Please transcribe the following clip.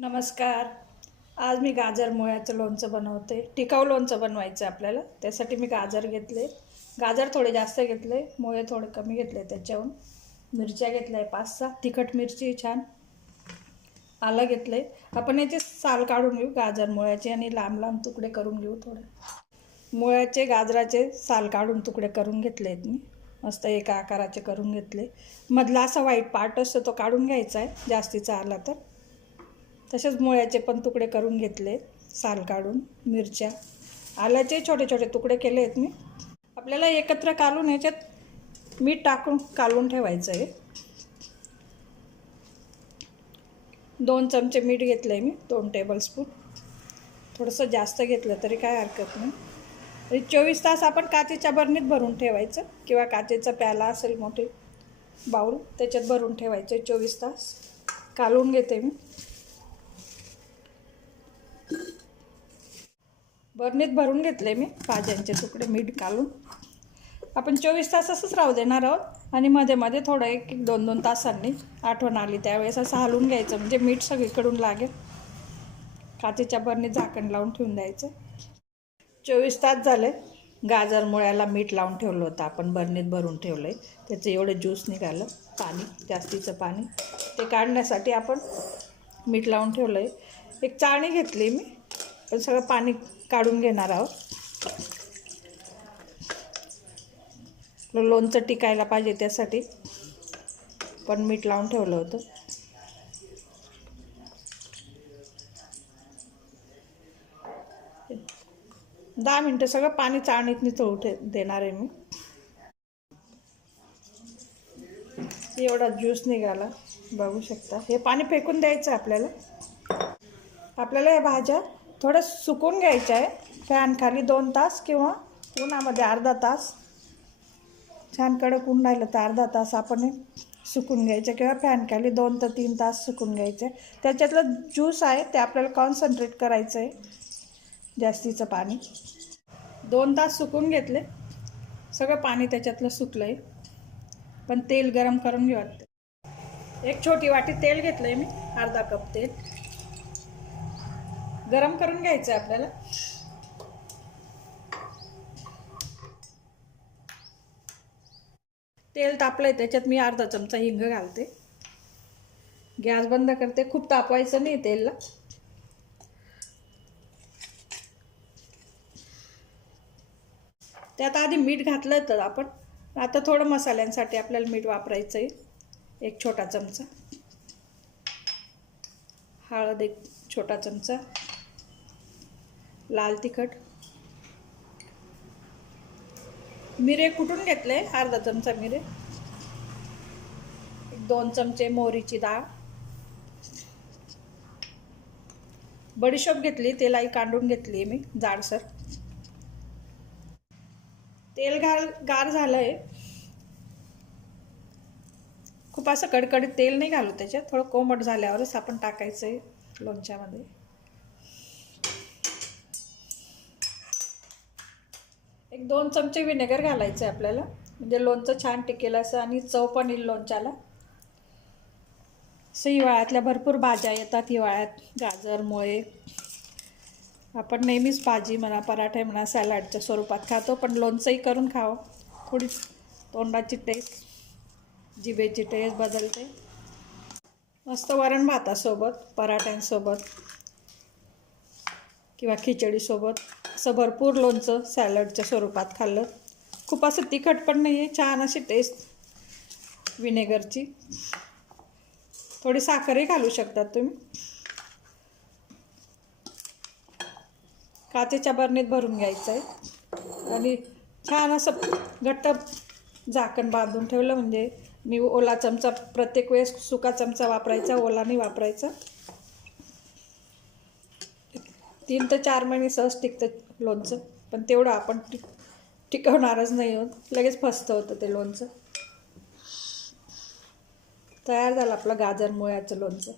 नमस्कार. आज मी गाजर मुळ्याचं लोणचं बनवते. टिकाऊ लोणचं बनवायचं आहे आपल्याला. त्यासाठी मी गाजर घेतले. गाजर थोडे जास्त घेतले. मुळे थोडे कमी घेतले त्याच्याहून मिरच्या घेतल्या आहे पाच सहा तिखट मिरची छान. आलं घेतलं. आहे आपण याचे साल काढून घेऊ. गाजर मुळ्याचे आणि लांब लांब तुकडे करून घेऊ थोडे. मुळ्याचे गाजराचे साल काढून तुकडे करून घेतले आहेत मी. मस्त एका आकाराचे करून घेतले. मधला असा वाईट पार्ट असतो तो काढून घ्यायचा आहे. जास्तीचा आला तर. तसेच मुळ्याचे पण तुकडे करून घेतले साल काढून मिरच्या. आल्याचे छोटे छोटे तुकडे केले आहेत मी. आपल्याला एकत्र कालून याच्यात मीठ टाकून कालून ठेवायचं आहे. दोन चमचे मीठ घेतलं आहे मी दोन टेबलस्पून थोडंसं जास्त घेतलं तरी काय हरकत नाही. तरी चोवीस तास आपण काचेच्या बरणीत भरून ठेवायचं किंवा काचेचा प्याला असेल मोठे बाऊल त्याच्यात भरून ठेवायचं चोवीस तास. कालून घेते मी. बरणीत भरून घेतले मी भाज्यांचे तुकडे मीठ घालून. आपण चोवीस तास असंच राहू देणार आहोत. आणि मध्ये मध्ये थोडं एक एक दोन दोन तासांनी आठवण आली. त्यावेळेस असं हलवून घ्यायचं म्हणजे मीठ सगळीकडून लागेल. काचेच्या बरणीत झाकण लावून ठेवून द्यायचं. चोवीस तास झाले. गाजर मुळ्याला मीठ लावून ठेवलं होतं. आपण बरणीत भरून ठेवलं आहे त्याचं एवढं ज्यूस निघालं. पाणी जास्तीचं पाणी. ते काढण्यासाठी आपण मीठ लावून ठेवलं आहे एक चाळणी घेतली मी. आपण सगळं पाणी काढून घेणार आहोत. लोणचं टिकायला पाहिजे त्यासाठी. पण मीठ लावून ठेवलं होतं. दहा मिनटं सगळं पाणी चाळणीत निथळू ठे देणार आहे मी. एवढा ज्यूस निघाला बघू शकता. हे पाणी फेकून द्यायचं आहे आपल्याला. आपल्याला या भाज्या थोडं सुकून घ्यायचं आहे. फॅन खाली दोन तास किंवा उन्हामध्ये अर्धा तास. छान कडक ऊन राहिलं तर अर्धा तास आपण सुकून घ्यायचं किंवा फॅन खाली दोन ते तीन तास सुकून घ्यायचे. त्याच्यातलं ज्यूस आहे ते आपल्याला कॉन्सन्ट्रेट करायचं आहे जास्तीचं पाणी. दोन तास सुकून घेतले. सगळं पाणी त्याच्यातलं सुकलं आहे पण तेल गरम करून घेऊ वाटतं एक छोटी वाटी तेल घेतलं आहे मी. अर्धा कप तेल. गरम करून घ्यायचं आहे आपल्याला. तेल तापलंय त्याच्यात मी अर्धा चमचा हिंग घालते. गॅस बंद करते खूप तापवायचं नाही तेलला. त्यात आधी मीठ घातलं तर आपण. आता थोडं मसाल्यांसाठी आपल्याला मीठ वापरायचं आहे एक छोटा चमचा. हळद एक छोटा चमचा. लाल तिखट. मिरे कुठून घेतले? अर्धा चमचा मिरे. एक दोन चमचे मोहरीची डाळ. बडीशोप घेतली तेलाही कांडून घेतली मी जाडसर. तेल घाल गार झालंय. खूप असं कडकडीत तेल नाही घालू त्याच्यात थोडं कोमट झाल्यावरच आपण टाकायचं आहे लोणच्यामध्ये. एक दोन चमचे विनेगर घालायचं आहे आपल्याला. म्हणजे लोणचं छान टिकेल असं आणि चव पण येईल लोणच्याला. असं हिवाळ्यातल्या भरपूर भाज्या येतात हिवाळ्यात गाजर मुळे. आपण नेहमीच भाजी म्हणा पराठे म्हणा सॅलडच्या स्वरूपात खातो पण लोणचंही करून खावं. थोडी तोंडाची टेस्ट जिभेची टेस्ट बदलते. मस्त वरण भातासोबत पराठ्यांसोबत किंवा खिचडीसोबत. असं भरपूर लोणचं सॅलडच्या स्वरूपात खाल्लं. खूप असं तिखट पण नाही आहे छान अशी टेस्ट विनेगरची. थोडी साखरही घालू शकतात तुम्ही. काचेच्या बरणीत भरून घ्यायचं आहे आणि छान असं घट्ट झाकण बांधून ठेवलं म्हणजे मी ओला चमचा प्रत्येक वेळेस सुका चमचा वापरायचा ओला नाही वापरायचा. तीन ते चार महिने सहज टिकतं लोणचं पण तेवढं आपण टिक टिकवणारच नाही होत. लगेच फसतं होतं ते लोणचं. तयार झालं आपलं गाजर मुळ्याचं लोणचं.